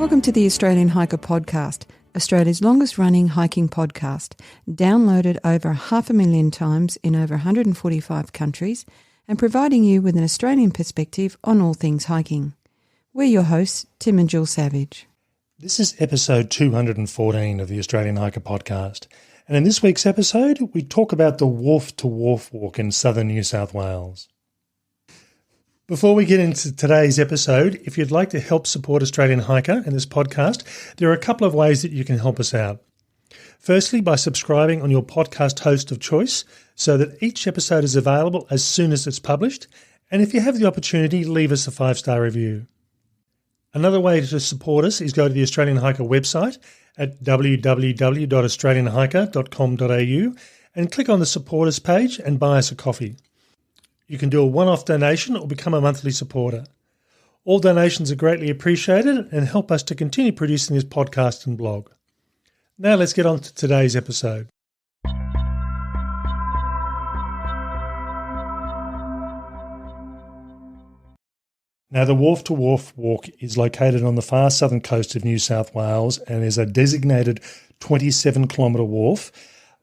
Welcome to the Australian Hiker Podcast, Australia's longest running hiking podcast, downloaded over 500,000 times in over 145 countries and providing you with an Australian perspective on all things hiking. We're your hosts, Tim and Jill Savage. This is episode 214 of the Australian Hiker Podcast, and in this week's episode we talk about the Wharf to Wharf Walk in southern New South Wales. Before we get into today's episode, if you'd like to help support Australian Hiker and this podcast, there are a couple of ways that you can help us out. Firstly, by subscribing on your podcast host of choice so that each episode is available as soon as it's published, and if you have the opportunity, leave us a 5-star review. Another way to support us is go to the Australian Hiker website at www.australianhiker.com.au and click on the Support Us page and buy us a coffee. You can do a one-off donation or become a monthly supporter. All donations are greatly appreciated and help us to continue producing this podcast and blog. Now let's get on to today's episode. Now, the Wharf to Wharf Walk is located on the far southern coast of New South Wales and is a designated 27-kilometre wharf,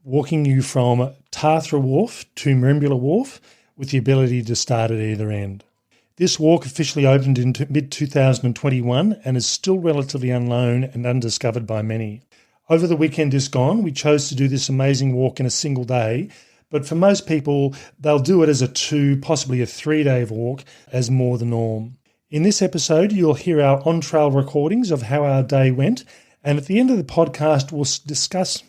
walking you from Tathra Wharf to Merimbula Wharf, with the ability to start at either end. This walk officially opened in mid-2021 and is still relatively unknown and undiscovered by many. Over the weekend just gone, we chose to do this amazing walk in a single day, but for most people, they'll do it as a 2, possibly a 3-day walk as more the norm. In this episode, you'll hear our on-trail recordings of how our day went, and at the end of the podcast, we'll discuss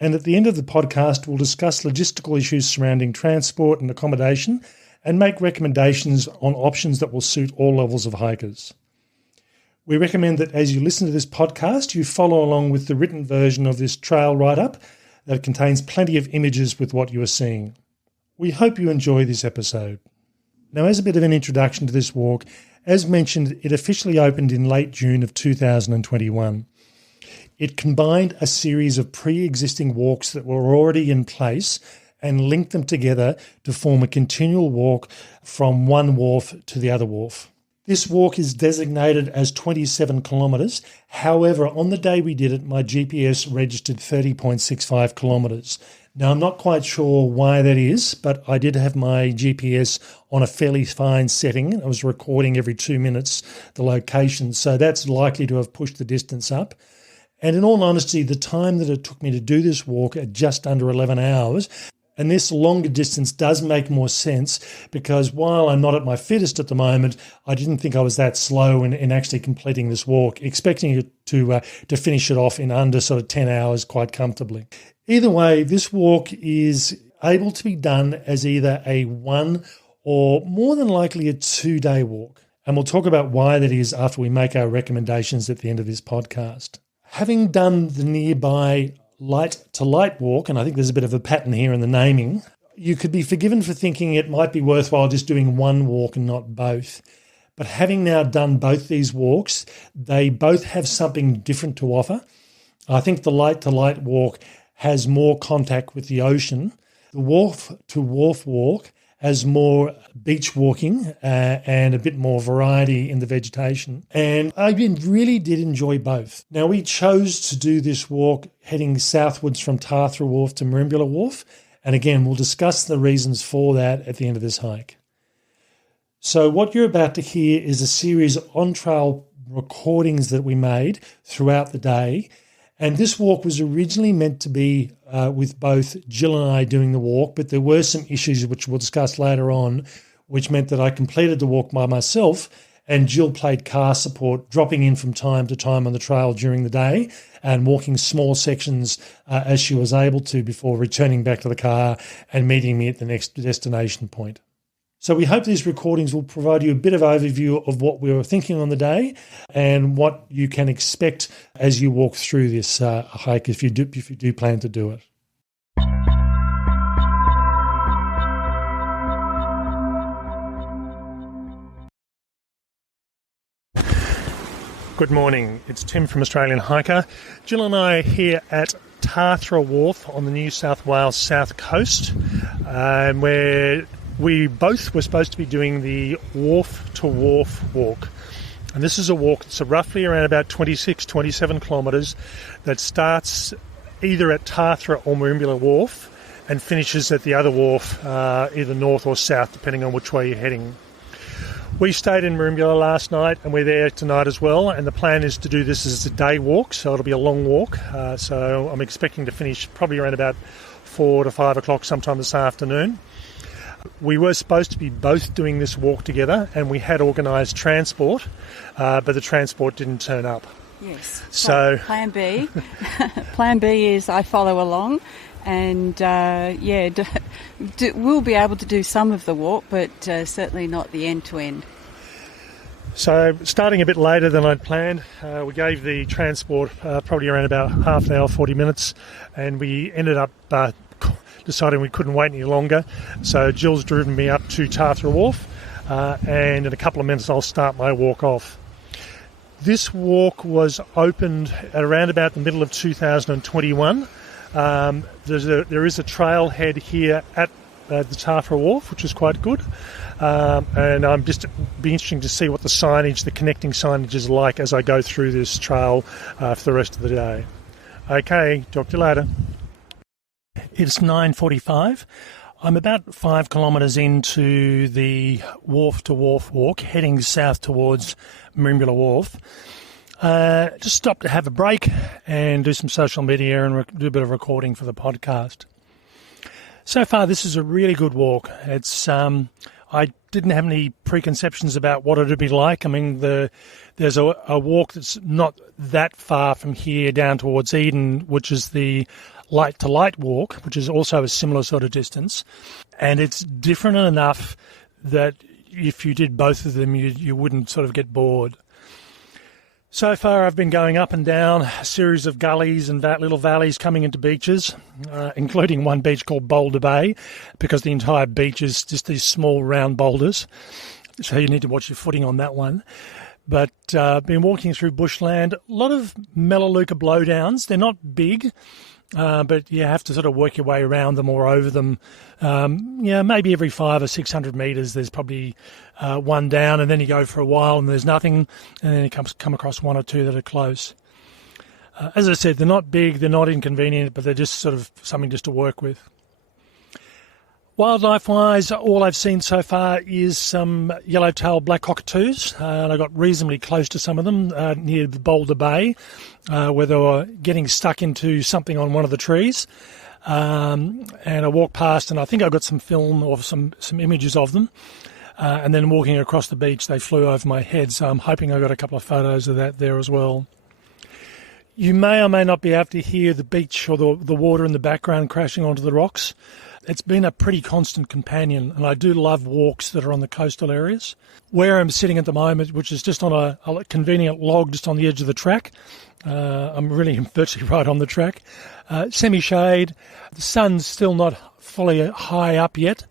logistical issues surrounding transport and accommodation and make recommendations on options that will suit all levels of hikers. We recommend that as you listen to this podcast, you follow along with the written version of this trail write-up that contains plenty of images with what you are seeing. We hope you enjoy this episode. Now, as a bit of an introduction to this walk, as mentioned, it officially opened in late June of 2021. It combined a series of pre-existing walks that were already in place and linked them together to form a continual walk from one wharf to the other wharf. This walk is designated as 27 kilometres. However, on the day we did it, my GPS registered 30.65 kilometres. Now, I'm not quite sure why that is, but I did have my GPS on a fairly fine setting. I was recording every 2 minutes the location, so that's likely to have pushed the distance up. And in all honesty, the time that it took me to do this walk at just under 11 hours, and this longer distance does make more sense because while I'm not at my fittest at the moment, I didn't think I was that slow in actually completing this walk, expecting it to finish it off in under sort of 10 hours quite comfortably. Either way, this walk is able to be done as either a 1 or more than likely a 2-day walk. And we'll talk about why that is after we make our recommendations at the end of this podcast. Having done the nearby light to light walk, and I think there's a bit of a pattern here in the naming, you could be forgiven for thinking it might be worthwhile just doing one walk and not both. But having now done both these walks, they both have something different to offer. I think the light to light walk has more contact with the ocean. The wharf to wharf walk has more beach walking and a bit more variety in the vegetation. And I really did enjoy both. Now, we chose to do this walk heading southwards from Tathra Wharf to Merimbula Wharf. And again, we'll discuss the reasons for that at the end of this hike. So what you're about to hear is a series of on-trail recordings that we made throughout the day. And this walk was originally meant to be with both Jill and I doing the walk, but there were some issues which we'll discuss later on, which meant that I completed the walk by myself and Jill played car support, dropping in from time to time on the trail during the day and walking small sections as she was able to before returning back to the car and meeting me at the next destination point. So we hope these recordings will provide you a bit of overview of what we were thinking on the day and what you can expect as you walk through this hike if you do plan to do it. Good morning, it's Tim from Australian Hiker. Jill and I are here at Tathra Wharf on the New South Wales south coast, where we both were supposed to be doing the Wharf to Wharf walk. And this is a walk that's roughly around about 26, 27 kilometres that starts either at Tathra or Merimbula Wharf and finishes at the other wharf, either north or south, depending on which way you're heading. We stayed in Merimbula last night and we're there tonight as well, and the plan is to do this as a day walk, so it'll be a long walk. So I'm expecting to finish probably around about 4 to 5 o'clock sometime this afternoon. We were supposed to be both doing this walk together, and we had organised transport, but the transport didn't turn up. Yes. So Plan B. Plan B is I follow along, and we'll be able to do some of the walk, but certainly not the end-to-end. So starting a bit later than I'd planned, we gave the transport probably around about half an hour, 40 minutes, and we ended up deciding we couldn't wait any longer. So Jill's driven me up to Tathra Wharf, and in a couple of minutes I'll start my walk off. This walk was opened at around about the middle of 2021. There is a trailhead here at the Tathra Wharf, which is quite good. And I'm just be interesting to see what the connecting signage is like as I go through this trail for the rest of the day. Okay, talk to you later. It's 9:45. I'm about 5 kilometres into the wharf-to-wharf walk, heading south towards Merimbula Wharf. Just stopped to have a break and do some social media and do a bit of recording for the podcast. So far, this is a really good walk. It's I didn't have any preconceptions about what it would be like. I mean, there's a walk that's not that far from here down towards Eden, which is the Light to Light walk, which is also a similar sort of distance. And it's different enough that if you did both of them, you wouldn't sort of get bored. So far, I've been going up and down a series of gullies and little valleys coming into beaches, including one beach called Boulder Bay, because the entire beach is just these small round boulders. So you need to watch your footing on that one. But been walking through bushland, a lot of Melaleuca blowdowns. They're not big, but you have to sort of work your way around them or over them. Maybe every 500 or 600 metres there's probably one down, and then you go for a while and there's nothing, and then you come across one or two that are close. As I said, they're not big, they're not inconvenient, but they're just sort of something just to work with. Wildlife-wise, all I've seen so far is some yellow-tailed black cockatoos, and I got reasonably close to some of them near the Boulder Bay, where they were getting stuck into something on one of the trees. And I walked past, and I think I got some film or some images of them. And then walking across the beach, they flew over my head, so I'm hoping I got a couple of photos of that there as well. You may or may not be able to hear the beach or the water in the background crashing onto the rocks. It's been a pretty constant companion, and I do love walks that are on the coastal areas. Where I'm sitting at the moment, which is just on a convenient log just on the edge of the track, I'm really virtually right on the track. Semi-shade, the sun's still not fully high up yet,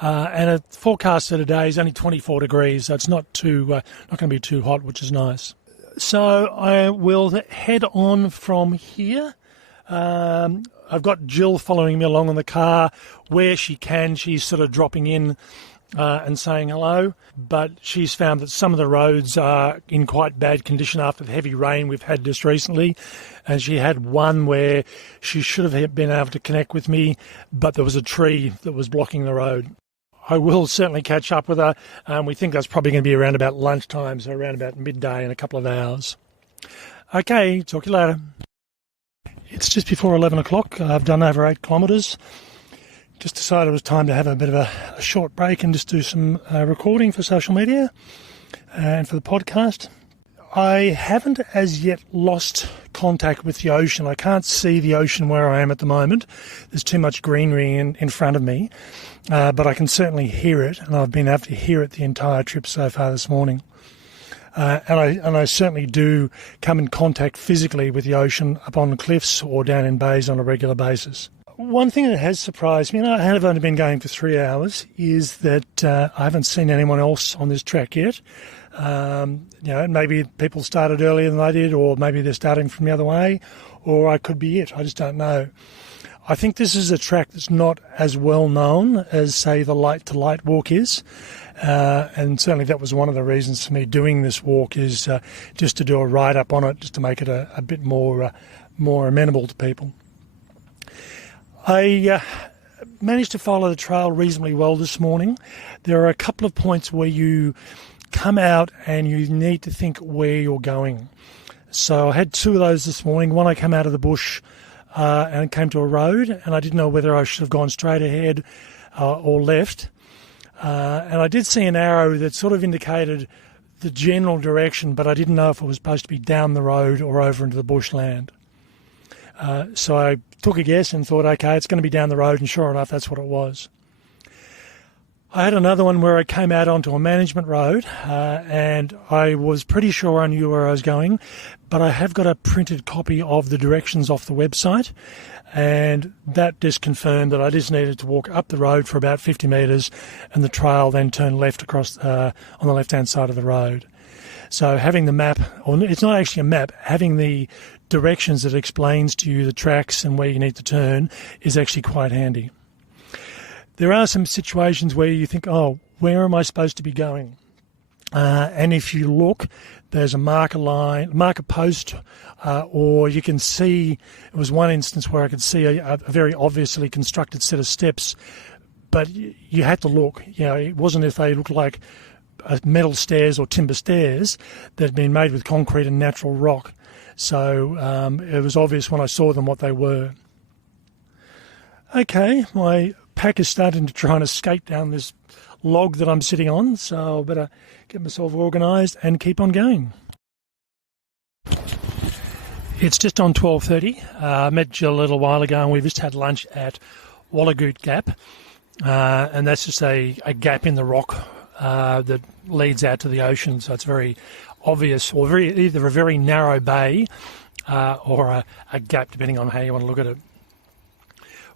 and a forecast for today is only 24 degrees, so it's not going to be too hot, which is nice. So I will head on from here. I've got Jill following me along in the car. Where she can, she's sort of dropping in and saying hello. But she's found that some of the roads are in quite bad condition after the heavy rain we've had just recently. And she had one where she should have been able to connect with me, but there was a tree that was blocking the road. I will certainly catch up with her. We think that's probably going to be around about lunchtime, so around about midday in a couple of hours. Okay, talk to you later. It's just before 11 o'clock. I've done over 8 kilometres. Just decided it was time to have a bit of a short break and just do some recording for social media and for the podcast. I haven't as yet lost contact with the ocean. I can't see the ocean where I am at the moment. There's too much greenery in front of me, but I can certainly hear it, and I've been able to hear it the entire trip so far this morning. And I certainly do come in contact physically with the ocean up on cliffs or down in bays on a regular basis. One thing that has surprised me, and I have only been going for 3 hours, is that I haven't seen anyone else on this track yet. Maybe people started earlier than I did, or maybe they're starting from the other way, or I could be it. I just don't know. I think this is a track that's not as well known as, say, the Light to Light walk is. And certainly that was one of the reasons for me doing this walk, is just to do a write-up on it, just to make it a bit more amenable to people. I managed to follow the trail reasonably well this morning. There are a couple of points where you come out and you need to think where you're going. So I had two of those this morning. One, I came out of the bush and came to a road, and I didn't know whether I should have gone straight ahead or left. And I did see an arrow that sort of indicated the general direction, but I didn't know if it was supposed to be down the road or over into the bushland. So I took a guess and thought, okay, it's going to be down the road, and sure enough, that's what it was. I had another one where I came out onto a management road, and I was pretty sure I knew where I was going, but I have got a printed copy of the directions off the website, and that just confirmed that I just needed to walk up the road for about 50 metres, and the trail then turned left across on the left-hand side of the road. So having the map, or it's not actually a map, having the directions that explains to you the tracks and where you need to turn is actually quite handy. There are some situations where you think, oh, where am I supposed to be going? And if you look, there's a marker post, or you can see, it was one instance where I could see a very obviously constructed set of steps, but you had to look. You know, it wasn't if they looked like metal stairs or timber stairs that had been made with concrete and natural rock. So it was obvious when I saw them what they were. Okay, my pack is starting to try and escape down this log that I'm sitting on, so I better get myself organised and keep on going. It's just on 12:30. I met Jill a little while ago and we just had lunch at Wharf Gap, and that's just a gap in the rock that leads out to the ocean, so it's very obvious, or either a very narrow bay or a gap, depending on how you want to look at it.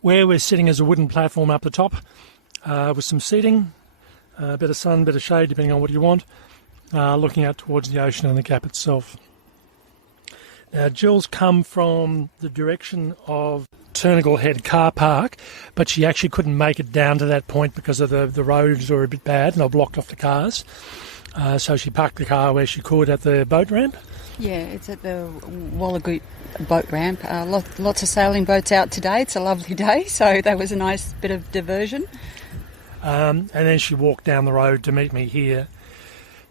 Where we're sitting is a wooden platform up the top with some seating, a bit of sun, a bit of shade, depending on what you want, looking out towards the ocean and the gap itself. Now, Jill's come from the direction of Turnagle Head car park, but she actually couldn't make it down to that point because of the roads were a bit bad and I blocked off the cars. So she parked the car where she could at the boat ramp. Yeah, it's at the Wallagoot boat ramp. Lots of sailing boats out today. It's a lovely day, so that was a nice bit of diversion. And then she walked down the road to meet me here.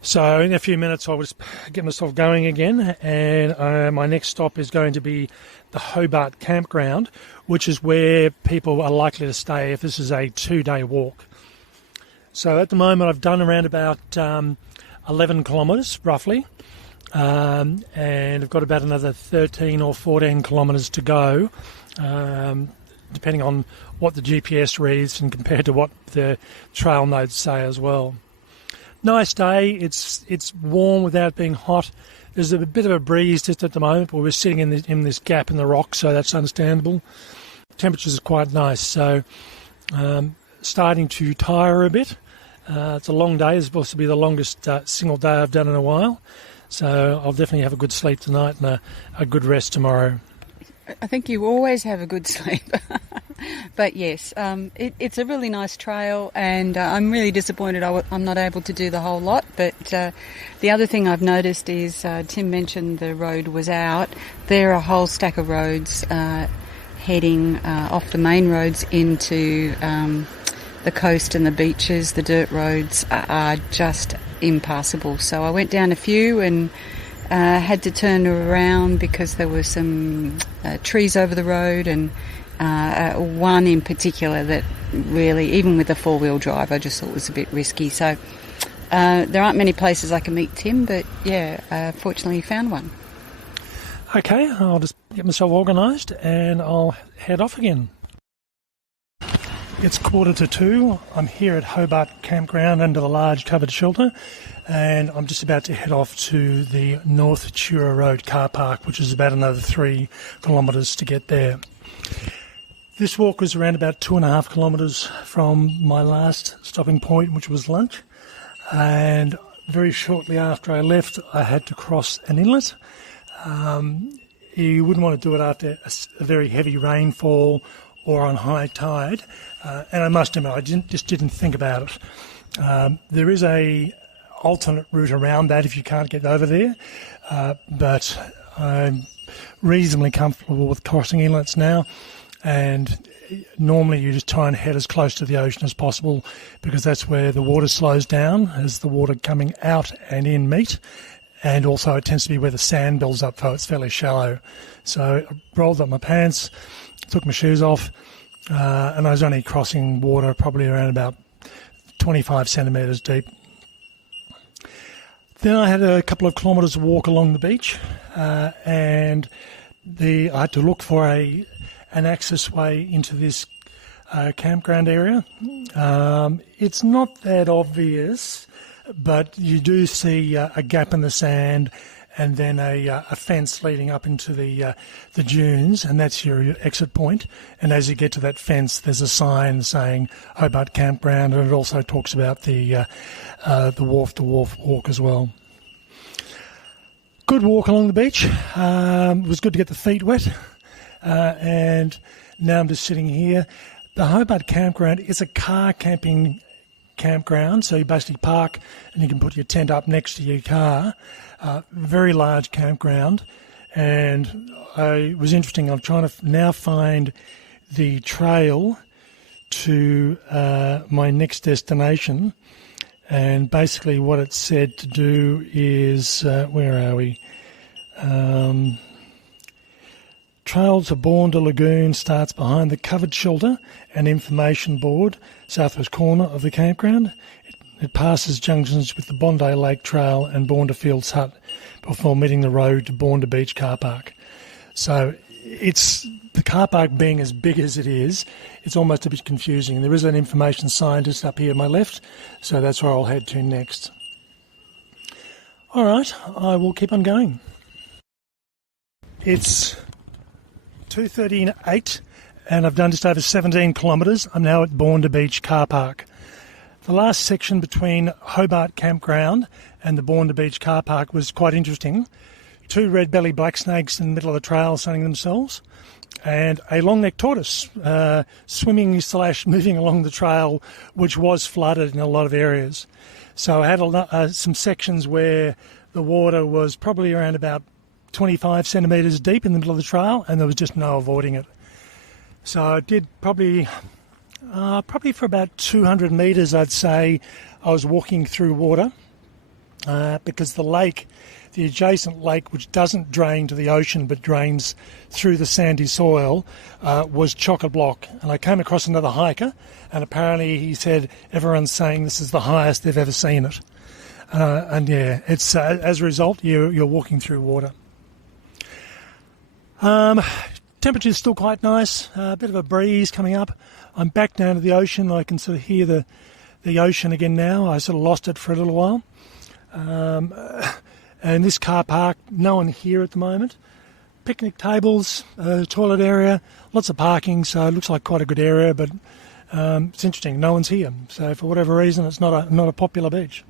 So in a few minutes I'll just get myself going again, and my next stop is going to be the Hobart Campground, which is where people are likely to stay if this is a 2-day walk. So at the moment I've done around about 11 kilometres roughly, and I've got about another 13 or 14 kilometres to go, depending on what the GPS reads and compared to what the trail notes say as well. Nice day. It's warm without being hot. There's a bit of a breeze just at the moment, but we're sitting in this gap in the rock, so that's understandable. Temperatures are quite nice, so starting to tire a bit. It's a long day. It's supposed to be the longest single day I've done in a while, so I'll definitely have a good sleep tonight and a good rest tomorrow. I think you always have a good sleep. But yes, it's a really nice trail, and I'm really disappointed I'm not able to do the whole lot. But the other thing I've noticed is Tim mentioned the road was out. There are a whole stack of roads heading off the main roads into the coast and the beaches. The dirt roads are just impassable. So I went down a few and had to turn around because there were some trees over the road, and one in particular that really, even with the four-wheel drive, I just thought was a bit risky. So there aren't many places I can meet Tim, but yeah, fortunately found one. Okay, I'll just get myself organised and I'll head off again. It's 1:45. I'm here at Hobart Campground under the large covered shelter, and I'm just about to head off to the North Shura Road car park, which is about another 3 kilometres to get there. This walk was around about 2.5 kilometres from my last stopping point, which was lunch, and very shortly after I left I had to cross an inlet. You wouldn't want to do it after a very heavy rainfall or on high tide. And I must admit, I just didn't think about it. There is a alternate route around that if you can't get over there, but I'm reasonably comfortable with crossing inlets now, and normally you just try and head as close to the ocean as possible because that's where the water slows down as the water coming out and in meet, and also it tends to be where the sand builds up, so it's fairly shallow. So I rolled up my pants, took my shoes off, and I was only crossing water probably around about 25 centimetres deep. Then I had a couple of kilometres of walk along the beach, and I had to look for an access way into this campground area. It's not that obvious, but you do see a gap in the sand and then a fence leading up into the dunes, and that's your exit point. And as you get to that fence, there's a sign saying Hobart Campground, and it also talks about the Wharf to Wharf Walk as well. Good walk along the beach. It was good to get the feet wet, and now I'm just sitting here. The Hobart Campground is a car camping campground, so you basically park and you can put your tent up next to your car. Very large campground, and it was interesting. I'm trying to now find the trail to my next destination, and basically what it said to do is, where are we? Trail to Bourne to Lagoon starts behind the covered shelter and information board, southwest corner of the campground. It passes junctions with the Bondi Lake Trail and Bourne to Fields Hut before meeting the road to Bourne to Beach Car Park. So it's the car park being as big as it is, it's almost a bit confusing. There is an information sign just up here on my left, so that's where I'll head to next. All right, I will keep on going. It's 2:38 and I've done just over 17 kilometres. I'm now at Bourne to Beach Car Park. The last section between Hobart Campground and the Bourne to Beach Car Park was quite interesting. 2 red-bellied black snakes in the middle of the trail sunning themselves, and a long-necked tortoise swimming/moving along the trail, which was flooded in a lot of areas. So I had some sections where the water was probably around about 25 centimetres deep in the middle of the trail, and there was just no avoiding it. So I did probably for about 200 metres, I'd say, I was walking through water because the adjacent lake, which doesn't drain to the ocean but drains through the sandy soil, was chock-a-block. And I came across another hiker, and apparently he said everyone's saying this is the highest they've ever seen it. And yeah, it's as a result, you're walking through water. Temperature's still quite nice, a bit of a breeze coming up. I'm back down to the ocean. I can sort of hear the ocean again now. I sort of lost it for a little while. And this car park, no one here at the moment. Picnic tables, toilet area, lots of parking, so it looks like quite a good area, but it's interesting, no one's here. So for whatever reason, it's not a popular beach.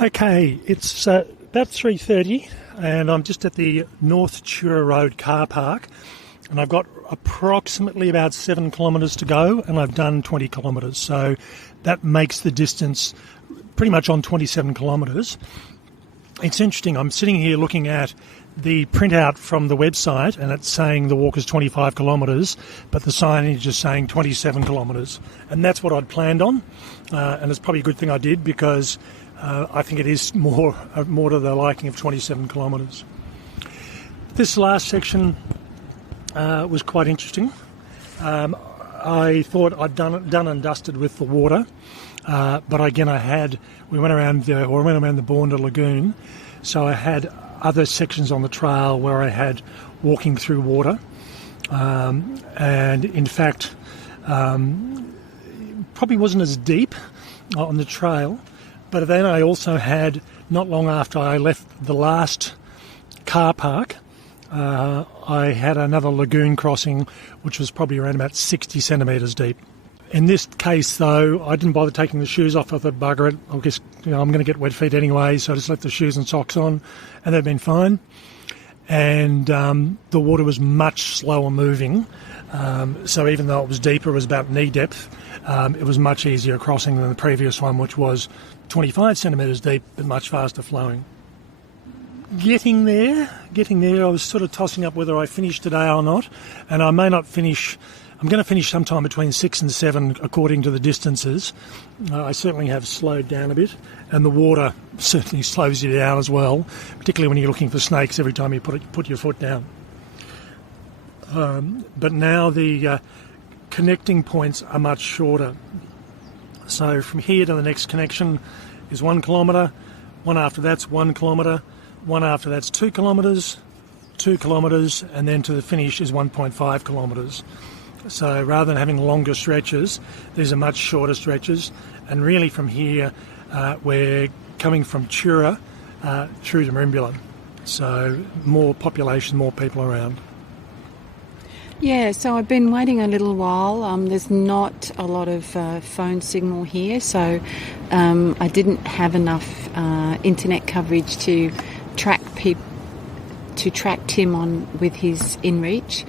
Okay, it's about 3:30 and I'm just at the North Shura Road car park, and I've got approximately about 7 kilometres to go, and I've done 20 kilometres, so that makes the distance pretty much on 27 kilometres. It's interesting, I'm sitting here looking at the printout from the website, and it's saying the walk is 25 kilometres, but the signage is saying 27 kilometres, and that's what I'd planned on, and it's probably a good thing I did, because I think it is more to the liking of 27 kilometres. This last section was quite interesting. I thought I'd done and dusted with the water, but again we went around the Bourne to Lagoon, so I had other sections on the trail where I had walking through water, and in fact probably wasn't as deep on the trail. But then I also had, not long after I left the last car park, I had another lagoon crossing, which was probably around about 60 centimetres deep. In this case, though, I didn't bother taking the shoes off. I thought, bugger it, I guess I'm going to get wet feet anyway, so I just left the shoes and socks on, and they've been fine. and the water was much slower moving. So even though it was deeper, it was about knee depth, it was much easier crossing than the previous one, which was 25 centimetres deep but much faster flowing. Getting there, I was sort of tossing up whether I finish today or not, and I may not finish. I'm going to finish sometime between 6 and 7 according to the distances. I certainly have slowed down a bit, and the water certainly slows you down as well, particularly when you're looking for snakes every time you put your foot down. But now the connecting points are much shorter. So from here to the next connection is 1 kilometre, one after that's 1 kilometre, one after that's 2 kilometres, 2 kilometres, and then to the finish is 1.5 kilometres. So rather than having longer stretches, these are much shorter stretches. And really from here, we're coming from Shura through to Merimbula. So more population, more people around. Yeah, so I've been waiting a little while. There's not a lot of phone signal here, so I didn't have enough internet coverage to track Tim on with his InReach.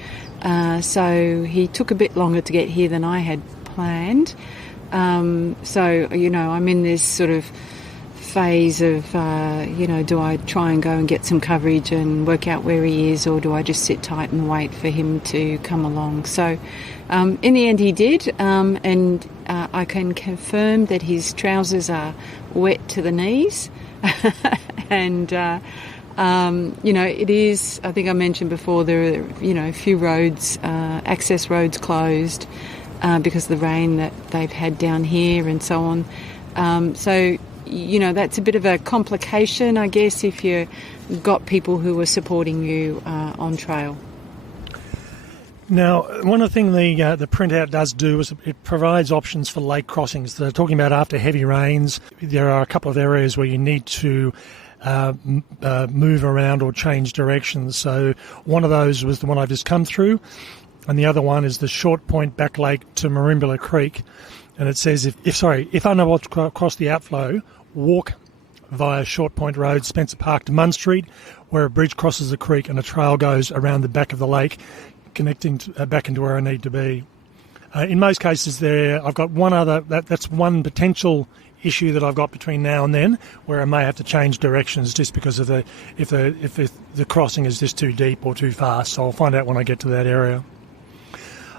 So he took a bit longer to get here than I had planned. So, I'm in this sort of phase of, do I try and go and get some coverage and work out where he is, or do I just sit tight and wait for him to come along? So in the end he did, and I can confirm that his trousers are wet to the knees. And it is, I think I mentioned before, there are, a few roads, access roads closed because of the rain that they've had down here and so on. So, that's a bit of a complication, I guess, if you've got people who are supporting you on trail. Now, one of the things the printout does do is it provides options for lake crossings. They're talking about after heavy rains. There are a couple of areas where you need to move around or change directions. So one of those was the one I've just come through, and the other one is the Short Point Back Lake to Merimbula Creek. And it says, if unable to cross the outflow, walk via Short Point Road, Spencer Park to Munn Street, where a bridge crosses the creek and a trail goes around the back of the lake, connecting back into where I need to be. In most cases, I've got one other. That's one potential issue that I've got between now and then, where I may have to change directions just because of if the crossing is just too deep or too fast. So I'll find out when I get to that area.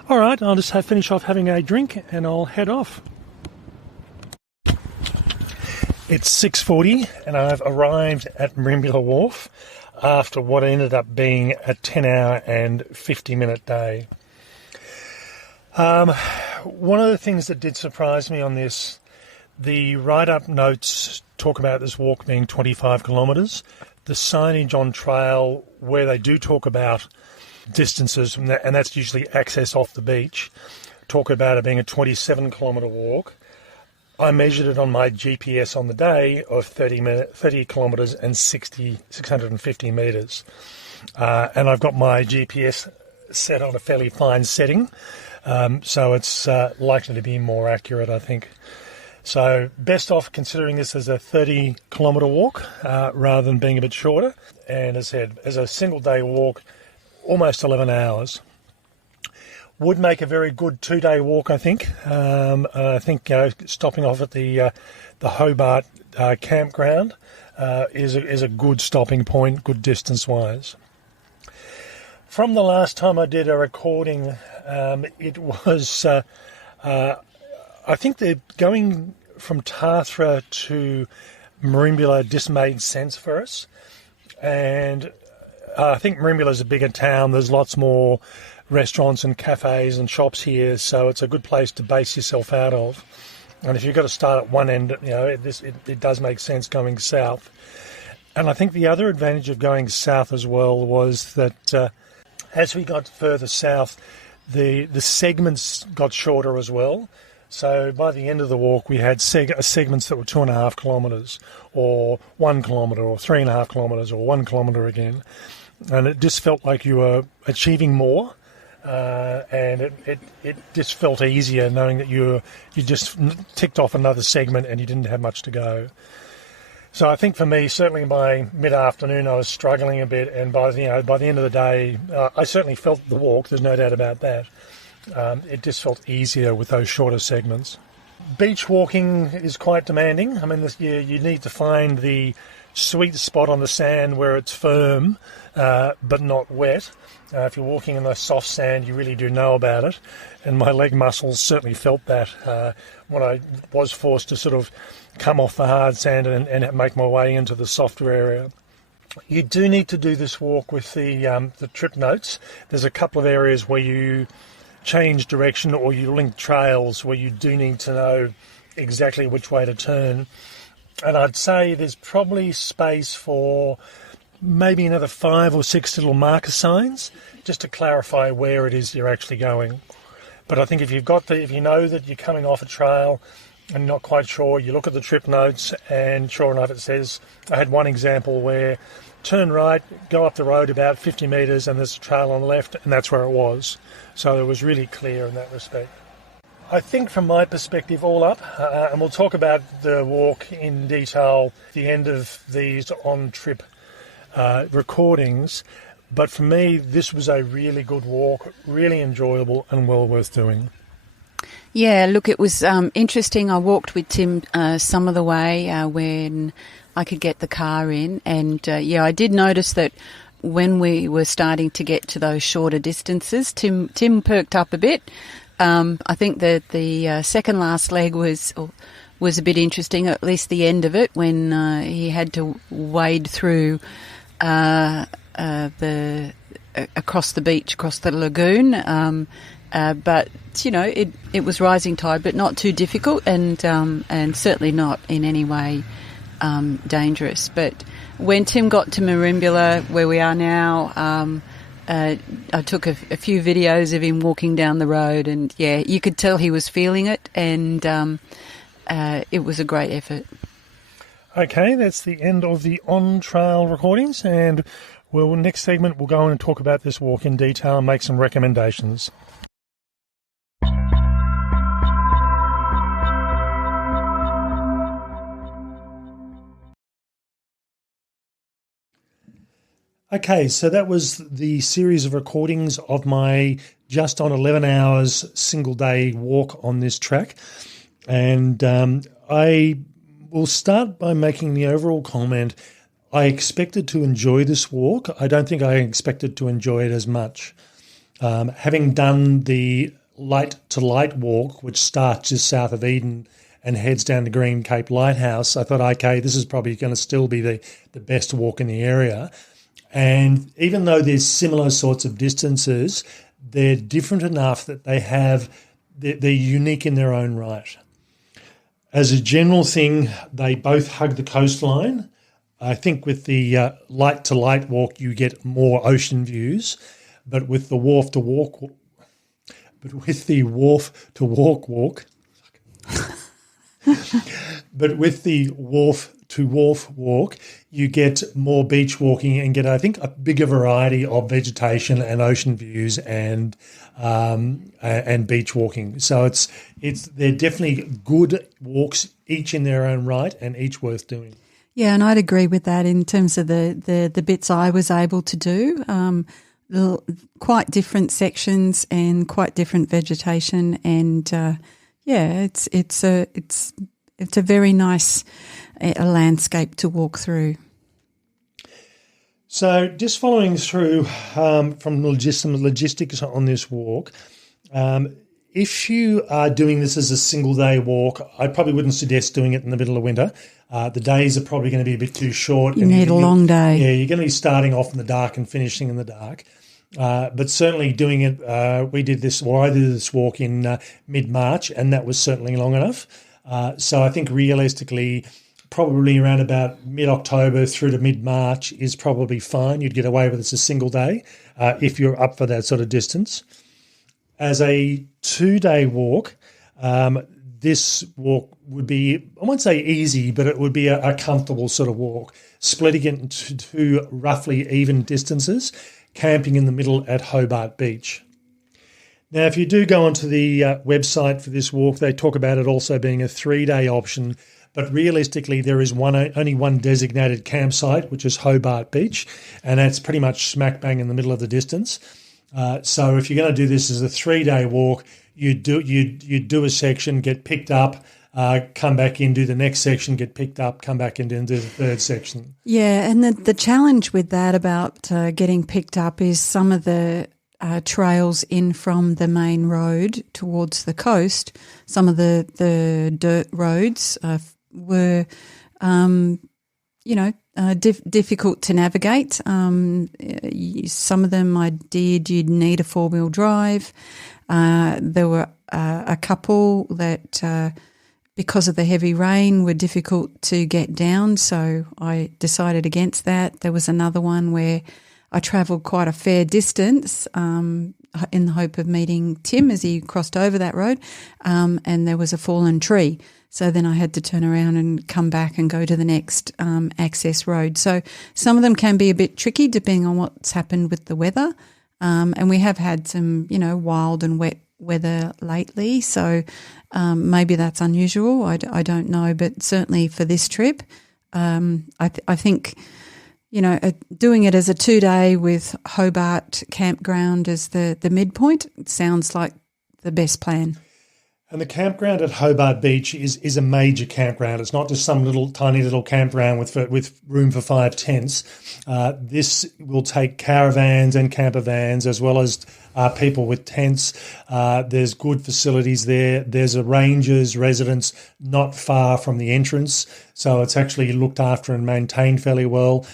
All right, I'll just finish off having a drink and I'll head off. It's 6:40 and I've arrived at Merimbula Wharf after what ended up being a 10-hour and 50-minute day. One of the things that did surprise me on this, the write-up notes talk about this walk being 25 kilometres. The signage on trail, where they do talk about distances, and that's usually access off the beach, talk about it being a 27-kilometre walk. I measured it on my GPS on the day of 30 kilometres and 650 metres. And I've got my GPS set on a fairly fine setting, so it's likely to be more accurate, I think. So best off considering this as a 30-kilometre walk rather than being a bit shorter. And as I said, as a single-day walk, almost 11 hours. Would make a very good 2-day walk, I think. I think stopping off at the Hobart Campground is a good stopping point, good distance-wise. From the last time I did a recording, it was, I think that going from Tathra to Merimbula just made sense for us. And I think Merimbula is a bigger town. There's lots more restaurants and cafes and shops here, so it's a good place to base yourself out of. And if you've got to start at one end, it does make sense going south. And I think the other advantage of going south as well was that as we got further south, the segments got shorter as well. So by the end of the walk, we had segments that were 2.5 kilometres, or 1 kilometre, or 3.5 kilometres, or 1 kilometre again. And it just felt like you were achieving more. And it just felt easier knowing that you just ticked off another segment and you didn't have much to go. So I think for me, certainly by mid-afternoon, I was struggling a bit, and by the end of the day, I certainly felt the walk. There's no doubt about that. It just felt easier with those shorter segments. Beach walking is quite demanding. I mean, you need to find the sweet spot on the sand where it's firm but not wet. If you're walking in the soft sand, you really do know about it. And my leg muscles certainly felt that when I was forced to sort of come off the hard sand and make my way into the softer area. You do need to do this walk with the trip notes. There's a couple of areas where you change direction or you link trails where you do need to know exactly which way to turn. And I'd say there's probably space for maybe another 5 or 6 little marker signs just to clarify where it is you're actually going. But I think if you know that you're coming off a trail and not quite sure, you look at the trip notes and sure enough it says, I had one example where turn right, go up the road about 50 metres and there's a trail on the left, and that's where it was. So it was really clear in that respect. I think from my perspective all up, and we'll talk about the walk in detail at the end of these on-trip recordings, but for me this was a really good walk, really enjoyable and well worth doing. Yeah, look, it was interesting. I walked with Tim some of the way when I could get the car in, and I did notice that when we were starting to get to those shorter distances, Tim perked up a bit. I think that the second last leg was a bit interesting, at least the end of it, when he had to wade through across the beach, across the lagoon. But it was rising tide, but not too difficult, and certainly not in any way dangerous. But when Tim got to Merimbula, where we are now, I took a few videos of him walking down the road, and you could tell he was feeling it, and it was a great effort. Okay, that's the end of the on-trail recordings, and next segment we'll go on and talk about this walk in detail and make some recommendations. Okay, so that was the series of recordings of my just on 11 hours single day walk on this track. And I will start by making the overall comment. I expected to enjoy this walk. I don't think I expected to enjoy it as much. Having done the light to light walk, which starts just south of Eden and heads down to Green Cape Lighthouse, I thought, okay, this is probably going to still be the best walk in the area. And even though there's similar sorts of distances, they're different enough that they're unique in their own right. As a general thing, they both hug the coastline. I think with the light to light walk, you get more ocean views, but with the wharf to walk walk, you get more beach walking and get, I think, a bigger variety of vegetation and ocean views and beach walking. So they're definitely good walks, each in their own right and each worth doing. Yeah, and I'd agree with that in terms of the bits I was able to do. Quite different sections and quite different vegetation, and it's a very nice landscape to walk through. So just following through from some logistics on this walk, if you are doing this as a single day walk, I probably wouldn't suggest doing it in the middle of winter. The days are probably going to be a bit too short. You need a long day. Yeah, you're going to be starting off in the dark and finishing in the dark. But certainly doing it, I did this walk in mid-March, and that was certainly long enough. So I think realistically, probably around about mid-October through to mid-March is probably fine. You'd get away with it as a single day if you're up for that sort of distance. As a 2-day walk, this walk would be, I won't say easy, but it would be a comfortable sort of walk, splitting it into 2 roughly even distances, camping in the middle at Hobart Beach. Now, if you do go onto the website for this walk, they talk about it also being a 3-day option, but realistically there is only one designated campsite, which is Hobart Beach, and that's pretty much smack bang in the middle of the distance. So if you're going to do this as a 3-day walk, you do a section, get picked up, come back in, do the next section, get picked up, come back in, and do the third section. Yeah, and the challenge with that about getting picked up is some of the trails in from the main road towards the coast, some of the dirt roads were, difficult to navigate. Some of them you'd need a 4-wheel drive. There were a couple that, because of the heavy rain, were difficult to get down, so I decided against that. There was another one where I travelled quite a fair distance in the hope of meeting Tim as he crossed over that road, and there was a fallen tree. So then I had to turn around and come back and go to the next access road. So some of them can be a bit tricky depending on what's happened with the weather, and we have had some, wild and wet weather lately, so maybe that's unusual. I don't know, but certainly for this trip, I think, doing it as a 2-day with Hobart Campground as the midpoint sounds like the best plan. And the campground at Hobart Beach is a major campground. It's not just some tiny little campground with room for 5 tents. This will take caravans and camper vans as well as people with tents. There's good facilities there. There's a ranger's residence not far from the entrance, so it's actually looked after and maintained fairly well.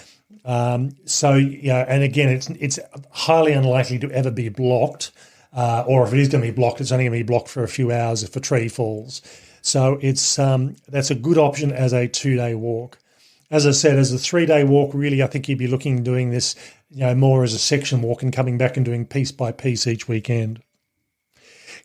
And again, it's highly unlikely to ever be blocked. Or if it is going to be blocked, it's only going to be blocked for a few hours if a tree falls. So it's that's a good option as a 2-day walk. As I said, as a 3-day walk, really, I think you'd be looking at doing this, more as a section walk and coming back and doing piece by piece each weekend.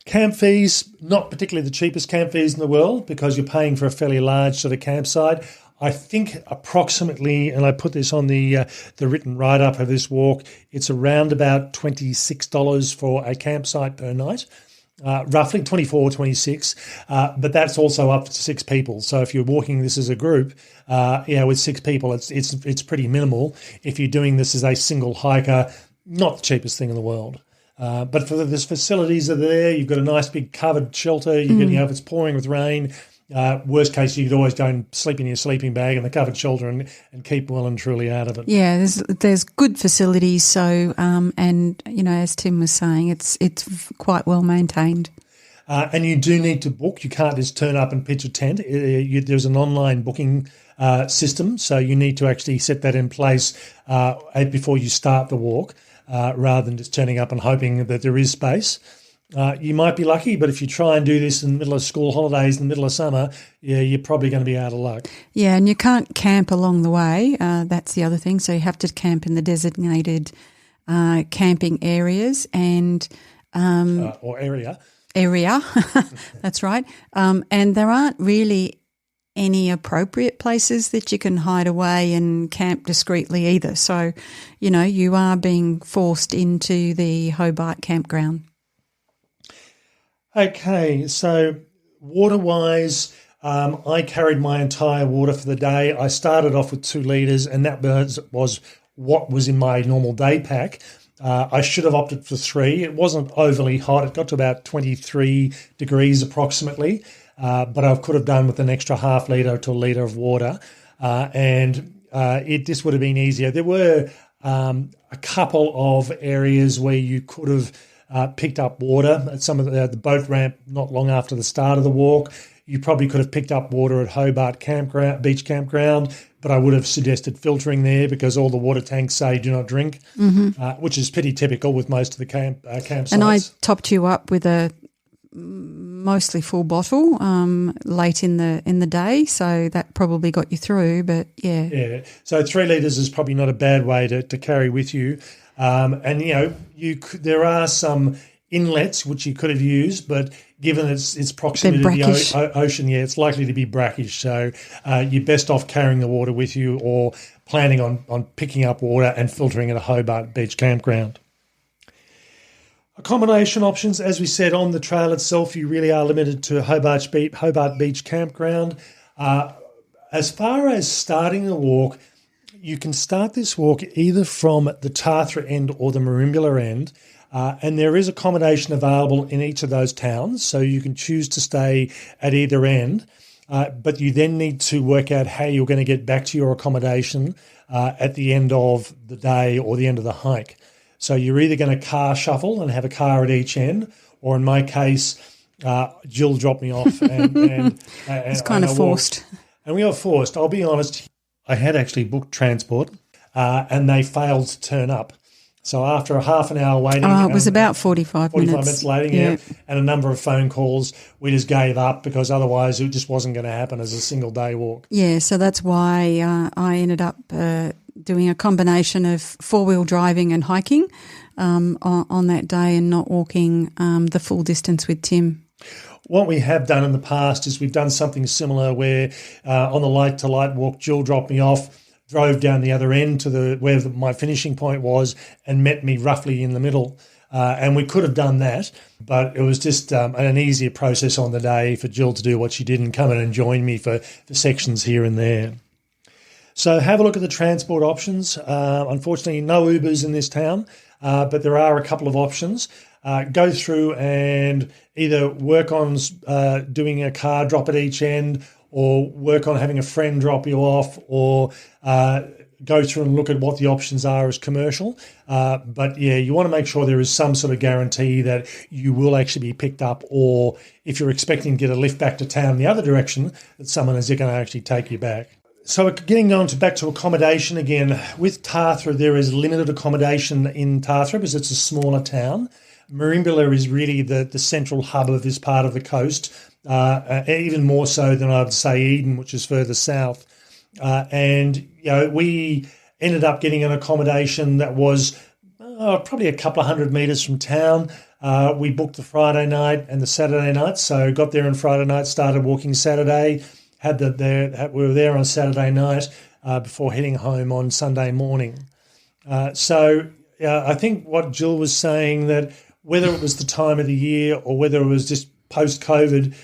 Camp fees, not particularly the cheapest camp fees in the world because you're paying for a fairly large sort of campsite. I think approximately, and I put this on the written write-up of this walk, it's around about $26 for a campsite per night, roughly 24, 26, but that's also up to 6 people. So if you're walking this as a group, with 6 people, it's pretty minimal. If you're doing this as a single hiker, not the cheapest thing in the world. But for the facilities are there, you've got a nice big covered shelter. If it's pouring with rain, worst case, you could always go and sleep in your sleeping bag in the covered shelter and keep well and truly out of it. Yeah, there's good facilities. So, as Tim was saying, it's quite well maintained. And you do need to book. You can't just turn up and pitch a tent. There's an online booking system, so you need to actually set that in place before you start the walk, rather than just turning up and hoping that there is space. You might be lucky, but if you try and do this in the middle of school holidays, in the middle of summer, you're probably going to be out of luck. Yeah, and you can't camp along the way. That's the other thing. So you have to camp in the designated camping areas and or area. That's right. And there aren't really any appropriate places that you can hide away and camp discreetly either. So, you are being forced into the Hobart Campground. Okay, so water-wise, I carried my entire water for the day. I started off with 2 litres, and that was what was in my normal day pack. I should have opted for 3. It wasn't overly hot. It got to about 23 degrees approximately, but I could have done with an extra half litre to a litre of water, and it just would have been easier. There were a couple of areas where you could have picked up water at some of the boat ramp not long after the start of the walk. You probably could have picked up water at Hobart Beach Campground, but I would have suggested filtering there because all the water tanks say do not drink, which is pretty typical with most of the campsites. And I topped you up with a mostly full bottle late in the day, so that probably got you through. But yeah. So 3 litres is probably not a bad way to carry with you. There are some inlets which you could have used, but given its proximity to the ocean, it's likely to be brackish. So you're best off carrying the water with you or planning on picking up water and filtering at a Hobart Beach Campground. Accommodation options, as we said, on the trail itself, you really are limited to Hobart Beach Campground. As far as starting the walk, you can start this walk either from the Tathra end or the Merimbula end, and there is accommodation available in each of those towns, so you can choose to stay at either end, but you then need to work out how you're going to get back to your accommodation at the end of the day or the end of the hike. So you're either going to car shuffle and have a car at each end, or in my case, Jill dropped me off. And it's kind of forced. And we are forced. I'll be honest, I had actually booked transport and they failed to turn up. So after a half an hour waiting... it was about 45 minutes. 45 minutes waiting, yeah, and a number of phone calls, we just gave up because otherwise it just wasn't going to happen as a single day walk. Yeah, so that's why I ended up doing a combination of four-wheel driving and hiking on that day and not walking the full distance with Tim. What we have done in the past is we've done something similar where on the light-to-light walk, Jill dropped me off, drove down the other end to where my finishing point was and met me roughly in the middle. And we could have done that, but it was just an easier process on the day for Jill to do what she did and come in and join me for sections here and there. So have a look at the transport options. Unfortunately, no Ubers in this town, but there are a couple of options. Go through and either work on doing a car drop at each end, or work on having a friend drop you off, or go through and look at what the options are as commercial. But, yeah, you want to make sure there is some sort of guarantee that you will actually be picked up, or if you're expecting to get a lift back to town the other direction, that someone is going to actually take you back. So getting on back to accommodation again, with Tathra, there is limited accommodation in Tathra because it's a smaller town. Merimbula is really the central hub of this part of the coast, even more so than I'd say Eden, which is further south. And we ended up getting an accommodation that was probably a couple of 100 metres from town. We booked the Friday night and the Saturday night, so got there on Friday night, started walking Saturday, we were there on Saturday night before heading home on Sunday morning. So I think what Jill was saying, that whether it was the time of the year or whether it was just post-COVID,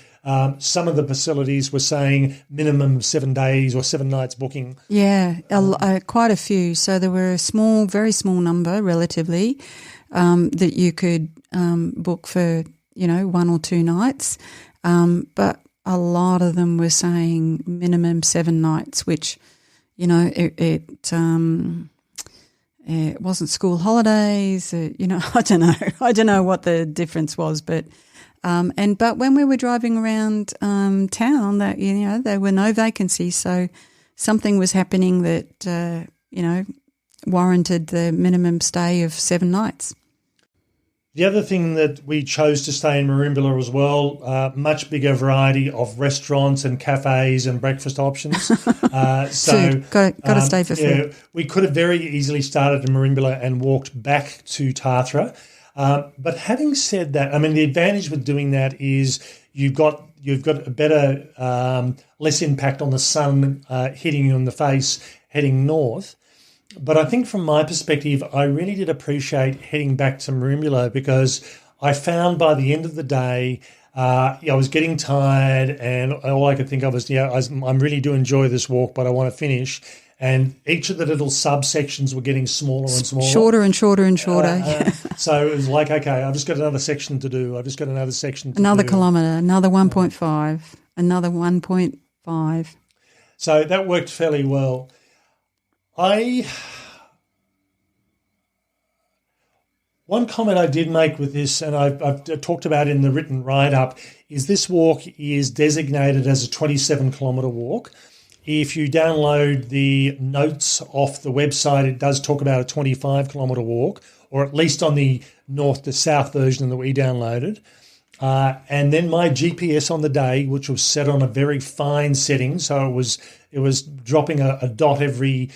some of the facilities were saying minimum of 7 days or 7 nights booking. Yeah, quite a few. So there were a very small number relatively that you could book for, 1 or 2 nights. But a lot of them were saying minimum 7 nights, which, it wasn't school holidays. I don't know. I don't know what the difference was, but when we were driving around town, that there were no vacancies, so something was happening that warranted the minimum stay of 7 nights. The other thing that we chose to stay in Merimbula as well, much bigger variety of restaurants and cafes and breakfast options. Food. Got to stay for food. Yeah, we could have very easily started in Merimbula and walked back to Tathra. But having said that, the advantage with doing that is you've got a better, less impact on the sun hitting you in the face heading north. But I think from my perspective, I really did appreciate heading back to Merimbula because I found by the end of the day, I was getting tired, and all I could think of was, I really do enjoy this walk, but I want to finish. And each of the little subsections were getting smaller and smaller. Shorter and shorter and shorter. So it was like, okay, I've just got another section to do. Another kilometre, another 1.5, another 1.5. So that worked fairly well. One comment I did make with this, and I've talked about in the written write-up, is this walk is designated as a 27-kilometre walk. If you download the notes off the website, it does talk about a 25-kilometre walk, or at least on the north to south version that we downloaded. And then my GPS on the day, which was set on a very fine setting, so it was dropping a dot every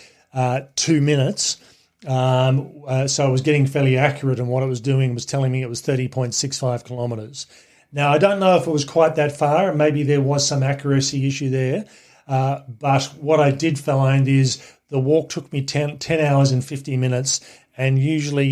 2 minutes. So I was getting fairly accurate, and what it was doing was telling me it was 30.65 kilometres. Now, I don't know if it was quite that far, and maybe there was some accuracy issue there. But what I did find is the walk took me 10 hours and 50 minutes, and usually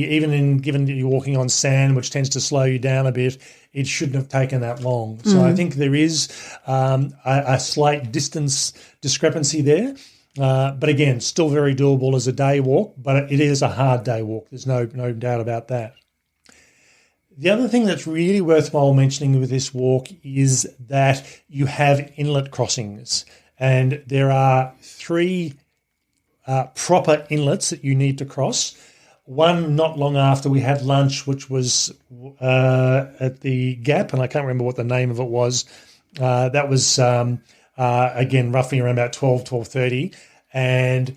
given that you're walking on sand, which tends to slow you down a bit, it shouldn't have taken that long. So I think there is a slight distance discrepancy there. But again, still very doable as a day walk, but it is a hard day walk. There's no doubt about that. The other thing that's really worthwhile mentioning with this walk is that you have inlet crossings, and there are 3 proper inlets that you need to cross. One not long after we had lunch, which was at the Gap, and I can't remember what the name of it was. That was, again, roughly around about 12:30, and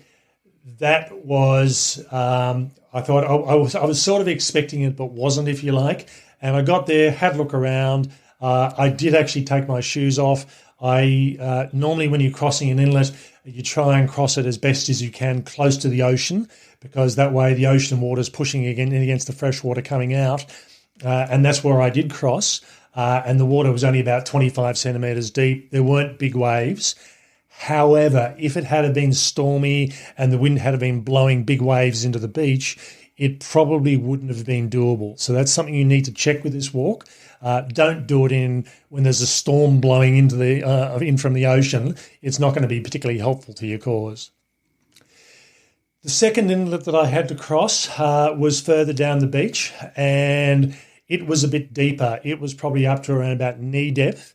that was, I thought I was sort of expecting it, but wasn't, if you like. And I got there, had a look around. I did actually take my shoes off. Normally when you're crossing an inlet, you try and cross it as best as you can close to the ocean, because that way the ocean water is pushing against the fresh water coming out. And that's where I did cross. And the water was only about 25 centimetres deep. There weren't big waves. However, if it had been stormy and the wind had been blowing big waves into the beach, it probably wouldn't have been doable. So that's something you need to check with this walk. Don't do it when there's a storm blowing in from the ocean. It's not going to be particularly helpful to your cause. The second inlet that I had to cross was further down the beach, and it was a bit deeper. It was probably up to around about knee depth.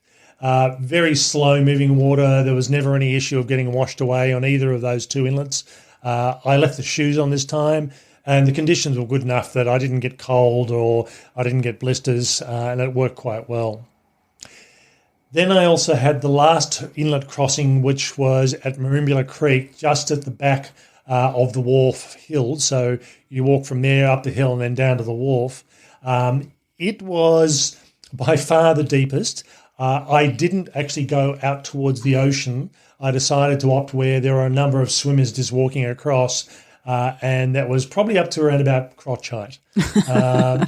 Very slow moving water. There was never any issue of getting washed away on either of those 2 inlets. I left the shoes on this time, and the conditions were good enough that I didn't get cold or I didn't get blisters, and it worked quite well. Then I also had the last inlet crossing, which was at Merimbula Creek, just at the back of the Wharf Hill. So you walk from there up the hill and then down to the wharf. It was by far the deepest. I didn't actually go out towards the ocean. I decided to opt where there are a number of swimmers just walking across, and that was probably up to around about crotch height.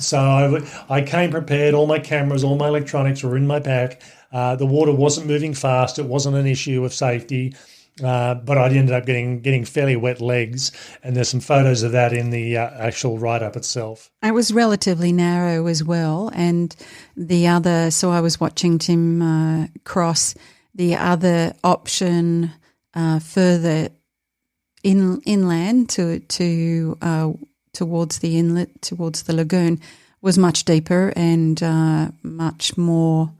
So I came prepared. All my cameras, all my electronics were in my pack. The water wasn't moving fast. It wasn't an issue of safety. But I ended up getting fairly wet legs, and there's some photos of that in the actual write-up itself. It was relatively narrow as well, and so I was watching Tim cross. The other option further inland towards the inlet, towards the lagoon, was much deeper and much more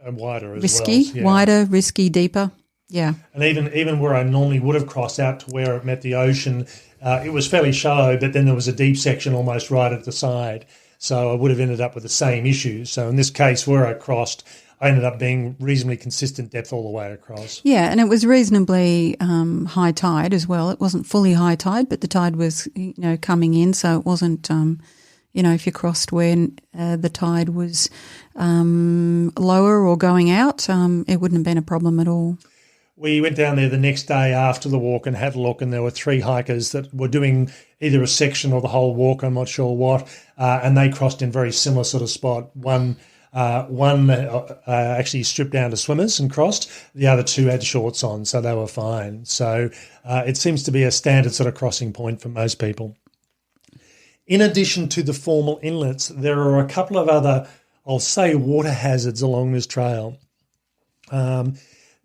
and wider as risky, well. Yeah. Wider, risky, deeper. Yeah. And even where I normally would have crossed out to where it met the ocean, it was fairly shallow, but then there was a deep section almost right at the side. So I would have ended up with the same issues. So in this case, where I crossed, I ended up being reasonably consistent depth all the way across. Yeah, and it was reasonably high tide as well. It wasn't fully high tide, but the tide was, coming in, so it wasn't, if you crossed when the tide was lower or going out, it wouldn't have been a problem at all. We went down there the next day after the walk and had a look, and there were 3 hikers that were doing either a section or the whole walk, I'm not sure what, and they crossed in very similar sort of spot. One actually stripped down to swimmers and crossed. The other 2 had shorts on, so they were fine. So it seems to be a standard sort of crossing point for most people. In addition to the formal inlets, there are a couple of other, I'll say, water hazards along this trail.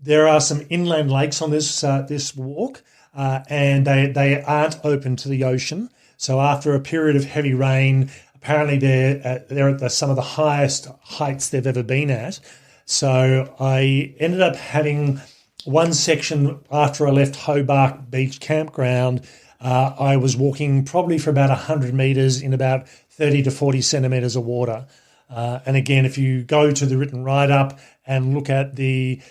There are some inland lakes on this walk, and they aren't open to the ocean. So after a period of heavy rain, apparently they're at some of the highest heights they've ever been at. So I ended up having one section after I left Hobart Beach Campground. I was walking probably for about 100 metres in about 30 to 40 centimetres of water. And again, if you go to the written write-up and look at the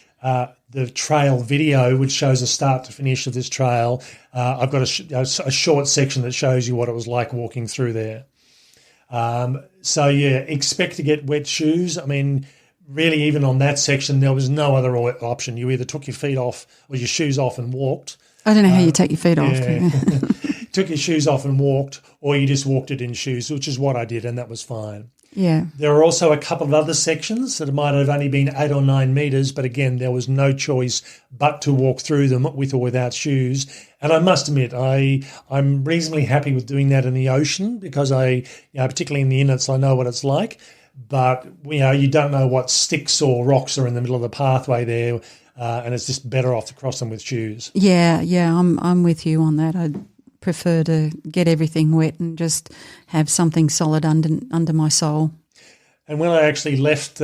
trail video, which shows the start to finish of this trail, I've got a short section that shows you what it was like walking through there. So, expect to get wet shoes. I mean, really, even on that section, there was no other option. You either took your feet off or your shoes off and walked. I don't know how you take your feet off. Took your shoes off and walked, or you just walked it in shoes, which is what I did, and that was fine. Yeah. There are also a couple of other sections that might have only been 8 or 9 metres, but again, there was no choice but to walk through them with or without shoes. And I must admit, I'm reasonably happy with doing that in the ocean because particularly in the inlets, I know what it's like. But, you don't know what sticks or rocks are in the middle of the pathway there, and it's just better off to cross them with shoes. Yeah, I'm with you on that. I'd prefer to get everything wet and just have something solid under my sole. And when I actually left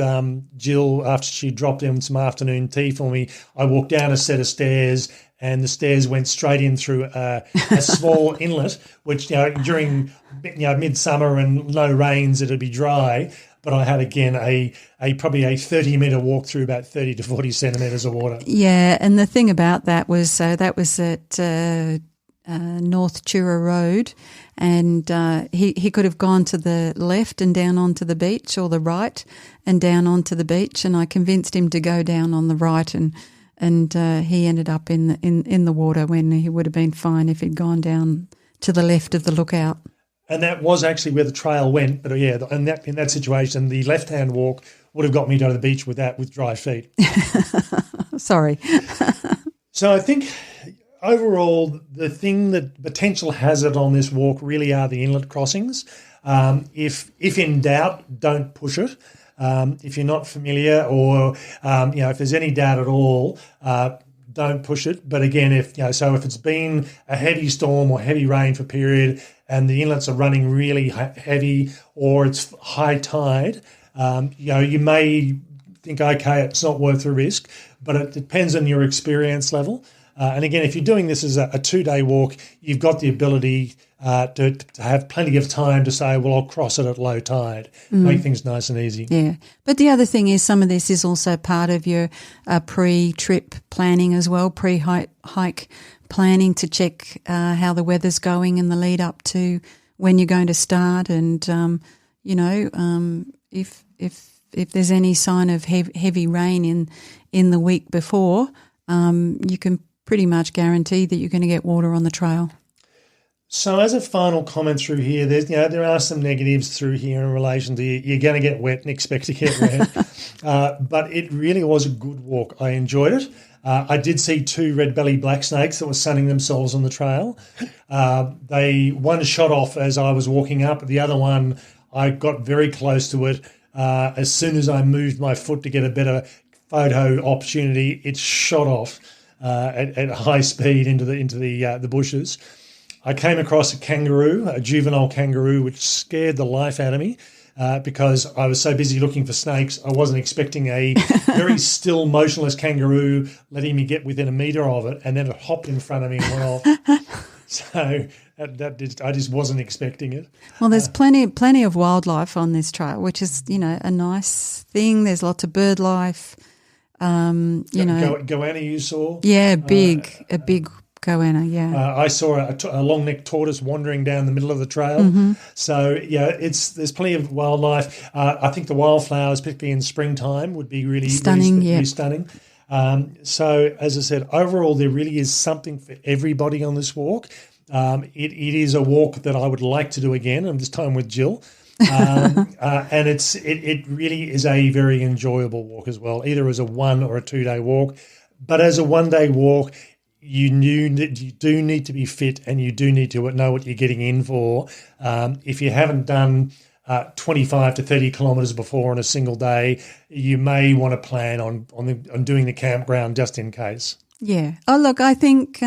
Jill after she dropped in some afternoon tea for me, I walked down a set of stairs and the stairs went straight in through a small inlet, which during midsummer and no rains it'd be dry. But I had again a probably a 30-metre walk through about 30 to 40 centimetres of water. Yeah, and the thing about that was that was at North Shura Road, and he could have gone to the left and down onto the beach, or the right and down onto the beach, and I convinced him to go down on the right, and he ended up in the water when he would have been fine if he'd gone down to the left of the lookout. And that was actually where the trail went, but in that situation, the left-hand walk would have got me to the beach with dry feet. Sorry. So I think overall, the thing that potential hazard on this walk really are the inlet crossings. If in doubt, don't push it. If you're not familiar, or if there's any doubt at all, don't push it. But again, if it's been a heavy storm or heavy rain for a period, and the inlets are running really heavy, or it's high tide, you may think, okay, it's not worth the risk, but it depends on your experience level. And again, if you're doing this as a 2-day walk, you've got the ability to have plenty of time to say, well, I'll cross it at low tide, make things nice and easy. Yeah. But the other thing is some of this is also part of your pre-trip planning as well, pre-hike planning to check how the weather's going in the lead up to when you're going to start, and if there's any sign of heavy rain in the week before, you can pretty much guarantee that you're going to get water on the trail. So as a final comment through here, there are some negatives through here in relation to you're going to get wet and expect to get wet, but it really was a good walk. I enjoyed it. I did see 2 red-bellied black snakes that were sunning themselves on the trail. One shot off as I was walking up. The other one, I got very close to it. As soon as I moved my foot to get a better photo opportunity, it shot off at high speed into the bushes. I came across a juvenile kangaroo, which scared the life out of me. Because I was so busy looking for snakes, I wasn't expecting a very still, motionless kangaroo letting me get within a metre of it, and then it hopped in front of me and went off. So I just wasn't expecting it. Well, there's plenty of wildlife on this trail, which is a nice thing. There's lots of bird life. Goanna you saw? Yeah, a big goanna, yeah. I saw a long-necked tortoise wandering down the middle of the trail. Mm-hmm. So, there's plenty of wildlife. I think the wildflowers, particularly in springtime, would be really stunning. Really stunning. So, as I said, overall, there really is something for everybody on this walk. It is a walk that I would like to do again, and this time with Jill. And it really is a very enjoyable walk as well, either as a 1 or a 2-day walk. But as a 1-day walk, you do need to be fit, and you do need to know what you're getting in for. If you haven't done 25 to 30 kilometres before on a single day, you may want to plan on doing the campground just in case. Yeah. Oh, look, I think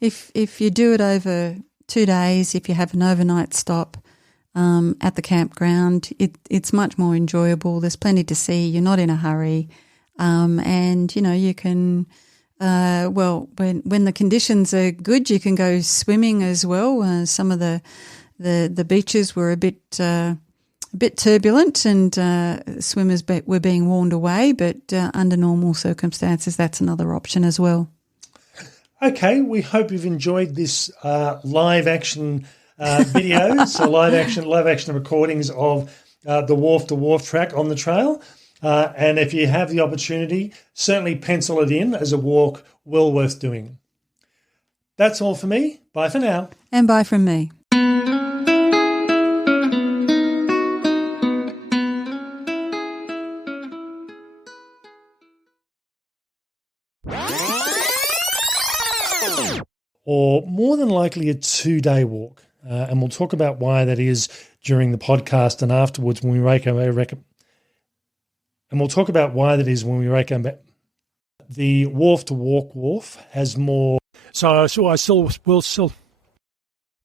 if you do it over 2 days, if you have an overnight stop at the campground, it's much more enjoyable. There's plenty to see. You're not in a hurry, and you can. When the conditions are good, you can go swimming as well. Some of the beaches were a bit turbulent, and swimmers were being warned away. But under normal circumstances, that's another option as well. Okay, we hope you've enjoyed this live action video. So live action recordings of the Wharf to Wharf track on the trail. And if you have the opportunity, certainly pencil it in as a walk well worth doing. That's all for me. Bye for now. And bye from me. or more than likely a 2-day walk. And we'll talk about why that is during the podcast and afterwards when we recommend. And we'll talk about why that is when we recommend. The Wharf to Walk Wharf has more. So I still will still